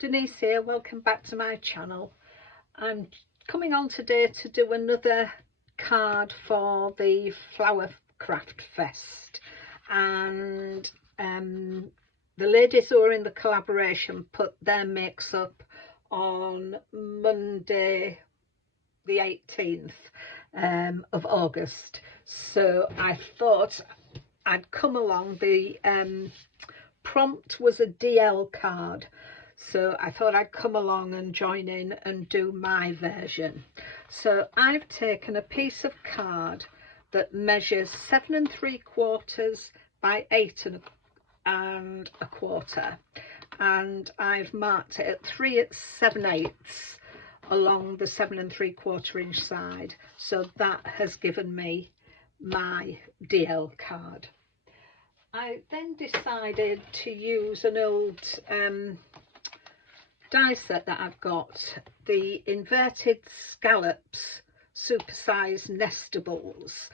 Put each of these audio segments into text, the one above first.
Denise here, welcome back to my channel. I'm coming on today to do another card for the Flower Craft Fest, and the ladies who are in the collaboration put their makes up on Monday the 18th of August, so I thought I'd come along. The prompt was a DL card, so I thought I'd come along and join in and do my version. So I've taken a piece of card that measures 7 3/4 by 8 1/4, and I've marked it at 3 7/8 along the 7 3/4 inch side, so that has given me my DL card. I then decided to use an old die set that I've got, the Inverted Scallops Supersized Nestables,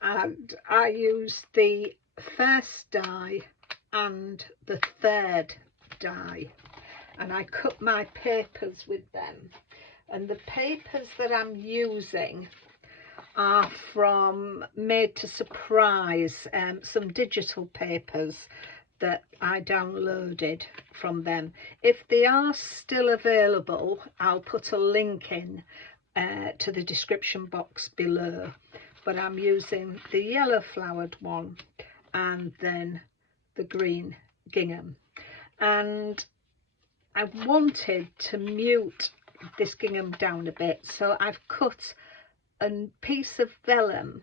and I used the first die and the third die, and I cut my papers with them. And the papers that I'm using are from Made to Surprise, some digital papers that I downloaded from them. If they are still available, I'll put a link in to the description box below, but I'm using the yellow flowered one and then the green gingham, and I wanted to mute this gingham down a bit, so I've cut a piece of vellum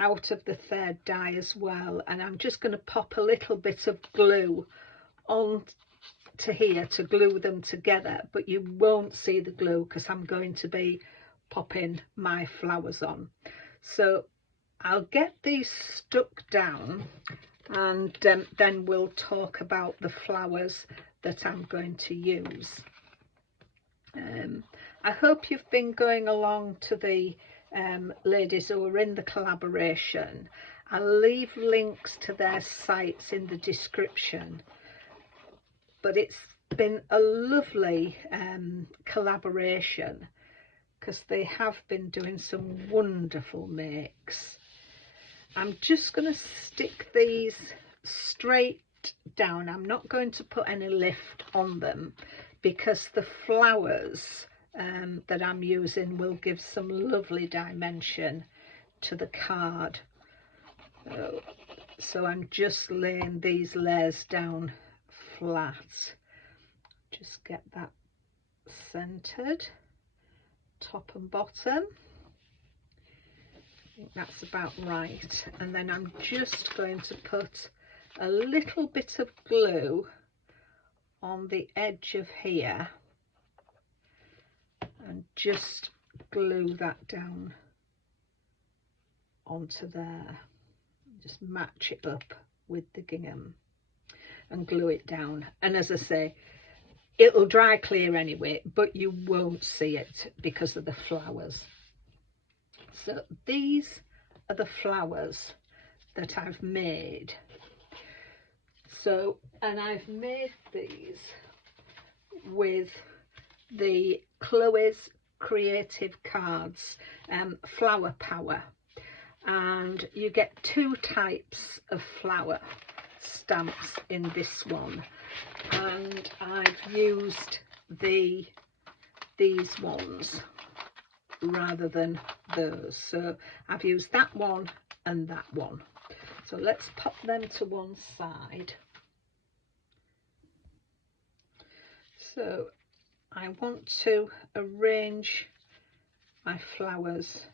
out of the third die as well, and I'm just going to pop a little bit of glue on to here to glue them together, but you won't see the glue because I'm going to be popping my flowers on. So I'll get these stuck down, and then we'll talk about the flowers that I'm going to use. I hope you've been going along to the ladies who are in the collaboration. I'll leave links to their sites in the description, but it's been a lovely collaboration because they have been doing some wonderful makes. I'm just going to stick these straight down. I'm not going to put any lift on them because the flowers that I'm using will give some lovely dimension to the card. So I'm just laying these layers down flat. Just get that centered, top and bottom. I think that's about right. And then I'm just going to put a little bit of glue on the edge of here and just glue that down onto there. Just match it up with the gingham and glue it down. And as I say, it'll dry clear anyway, but you won't see it because of the flowers. So these are the flowers that I've made. So, and I've made these with the Chloe's Creative Cards Flower Power, and you get 2 types of flower stamps in this one, and I've used these ones rather than those, so I've used that one and that one. So let's pop them to one side. So I want to arrange my flowers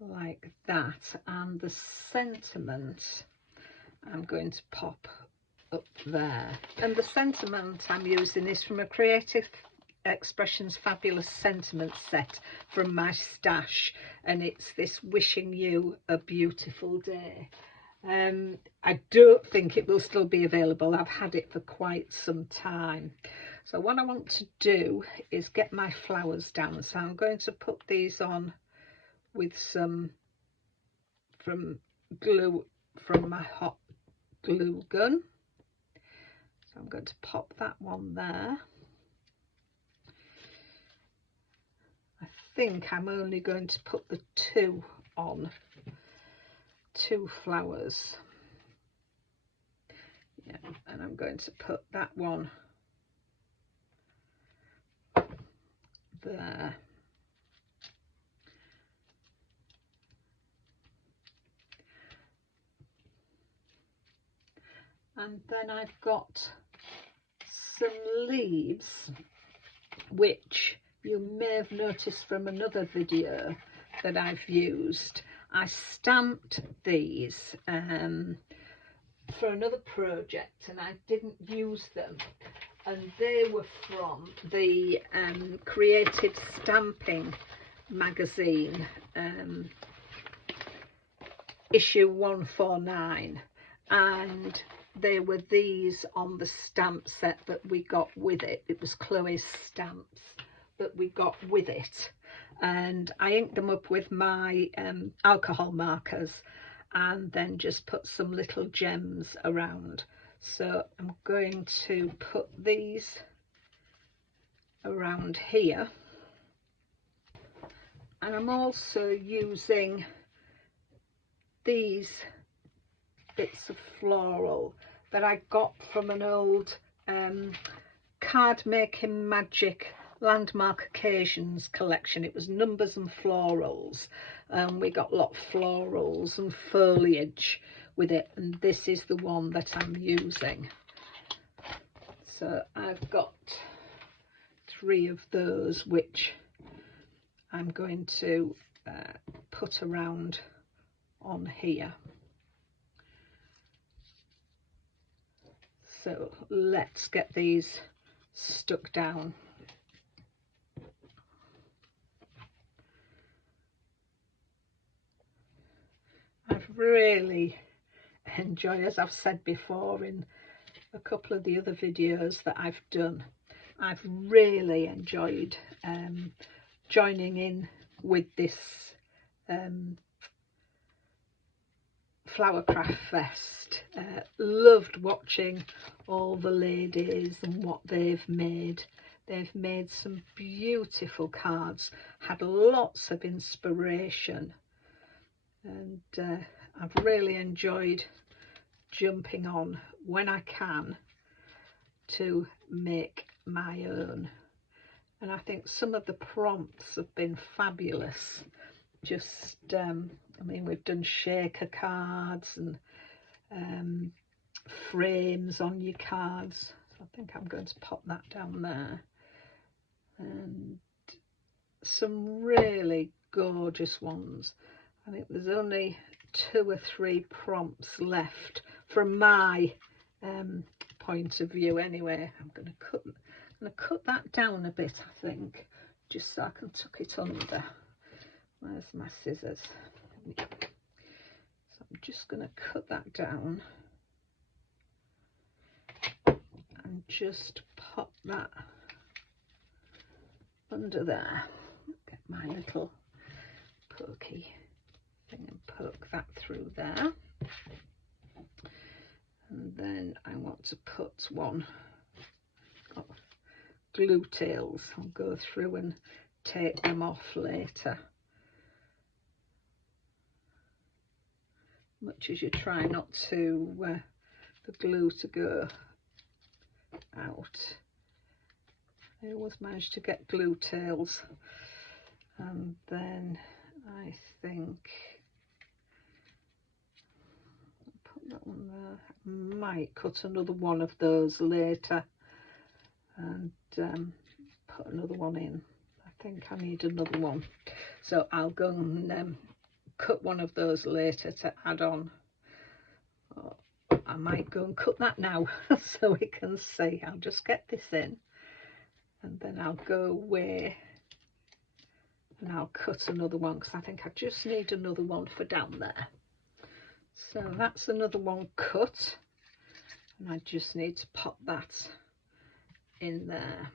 like that, and the sentiment I'm going to pop up there. And the sentiment I'm using is from a Creative Expressions Fabulous Sentiment set from my stash, and it's this wishing you a beautiful day. I don't think it will still be available. I've had it for quite some time. So what I want to do is get my flowers down. So I'm going to put these on with some glue from my hot glue gun. So I'm going to pop that one there. I think I'm only going to put the two on, 2 flowers. Yeah, and I'm going to put that one there. And then I've got some leaves, which you may have noticed from another video that I've used. I stamped these for another project and I didn't use them, and they were from the Creative Stamping magazine, issue 149, and they were these on the stamp set that we got with it. It was Chloe's stamps that we got with it, and I inked them up with my alcohol markers and then just put some little gems around. So I'm going to put these around here, and I'm also using these bits of floral that I got from an old Card Making Magic Landmark Occasions collection. It was numbers and florals, and we got a lot of florals and foliage with it, and this is the one that I'm using. So I've got 3 of those which I'm going to put around on here. So let's get these stuck down. I've really enjoyed, as I've said before in a couple of the other videos that I've done, I've really enjoyed joining in with this Flower Craft Fest. Loved watching all the ladies and what they've made. They've made some beautiful cards, had lots of inspiration, and I've really enjoyed jumping on when I can to make my own. And I think some of the prompts have been fabulous. Just I mean, we've done shaker cards and frames on your cards. So I think I'm going to pop that down there. And some really gorgeous ones. I think there's only 2 or 3 prompts left from my point of view anyway. I'm going to cut that down a bit, I think, just so I can tuck it under. Where's my scissors? So I'm just going to cut that down and just pop that under there. Get my little pokey thing and poke that through there. And then I want to put one glue tails. I'll go through and take them off later. Much as you try not to the glue to go out, I always manage to get glue tails. And then I think I'll put that one there. I might cut another one of those later and put another one in. I think I need another one, so I'll go and cut one of those later to add on. Or I might go and cut that now so we can see. I'll just get this in and then I'll go away and I'll cut another one, because I think I just need another one for down there. So that's another one cut, and I just need to pop that in there.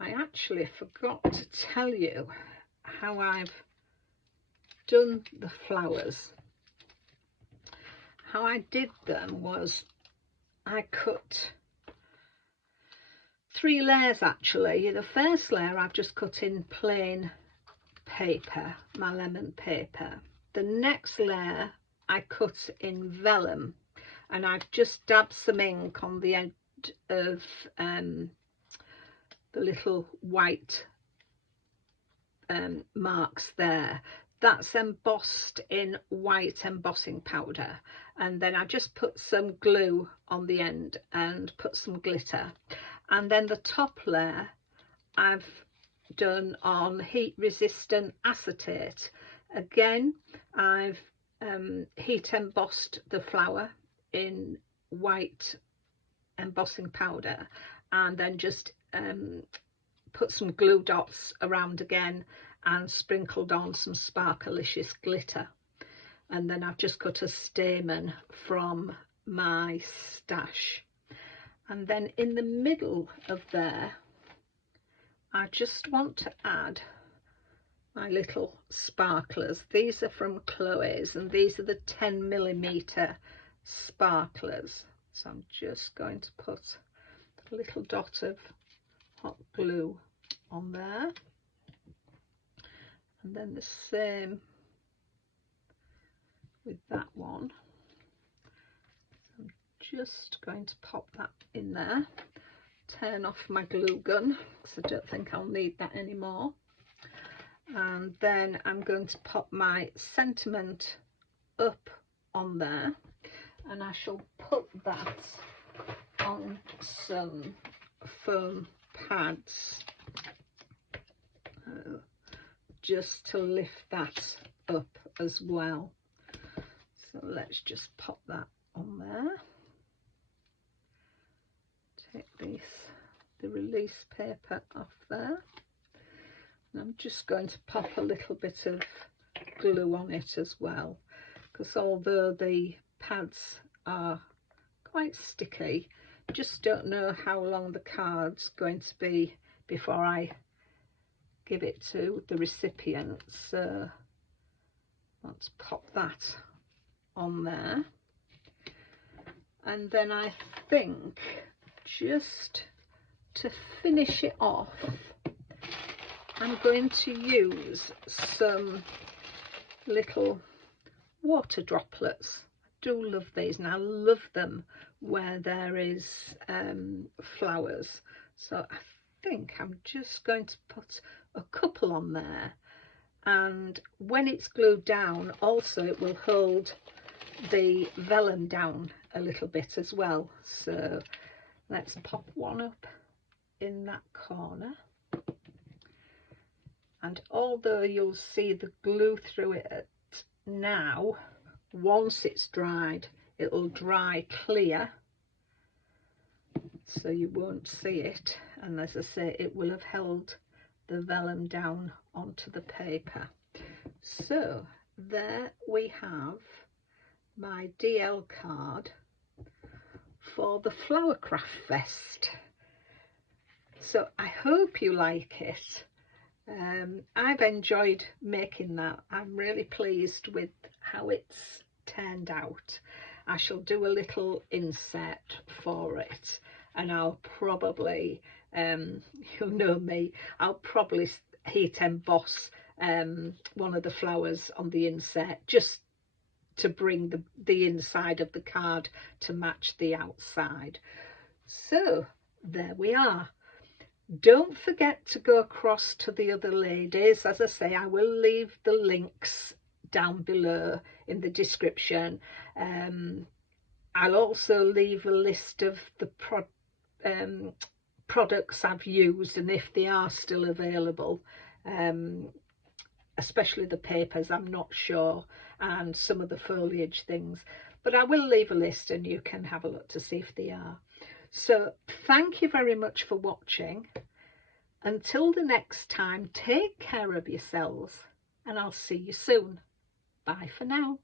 I actually forgot to tell you how I've done the flowers. How I did them was I cut 3 layers actually. The first layer I've just cut in plain paper, my lemon paper. The next layer I cut in vellum, and I've just dabbed some ink on the end of the little white marks there. That's embossed in white embossing powder, and then I just put some glue on the end and put some glitter, and then the top layer I've done on heat resistant acetate. Again, I've heat embossed the flower in white embossing powder, and then just put some glue dots around again and sprinkled on some sparklicious glitter. And then I've just cut a stamen from my stash, and then in the middle of there I just want to add my little sparklers. These are from Chloe's, and these are the 10mm sparklers. So I'm just going to put a little dot of hot glue on there, and then the same with that one. I'm just going to pop that in there, turn off my glue gun because I don't think I'll need that anymore, and then I'm going to pop my sentiment up on there, and I shall put that on some foam pads just to lift that up as well. So let's just pop that on there. Take the release paper off there, and I'm just going to pop a little bit of glue on it as well, because although the pads are quite sticky, just don't know how long the card's going to be before I give it to the recipient. So let's pop that on there, and then I think just to finish it off I'm going to use some little water droplets. I do love these, and I love them where there is flowers. So I think I'm just going to put a couple on there, and when it's glued down also it will hold the vellum down a little bit as well. So let's pop one up in that corner, and although you'll see the glue through it now, once it's dried it'll dry clear, so you won't see it, and as I say, it will have held the vellum down onto the paper. So there we have my DL card for the Flower Craft Fest. So I hope you like it. I've enjoyed making that. I'm really pleased with how it's turned out. I shall do a little insert for it, and I'll probably, you'll know me, I'll probably heat emboss one of the flowers on the insert, just to bring the inside of the card to match the outside. So there we are. Don't forget to go across to the other ladies. As I say, I will leave the links down below in the description. I'll also leave a list of the products I've used, and if they are still available, especially the papers, I'm not sure, and some of the foliage things, but I will leave a list and you can have a look to see if they are. So thank you very much for watching. Until the next time, take care of yourselves, and I'll see you soon. Bye for now.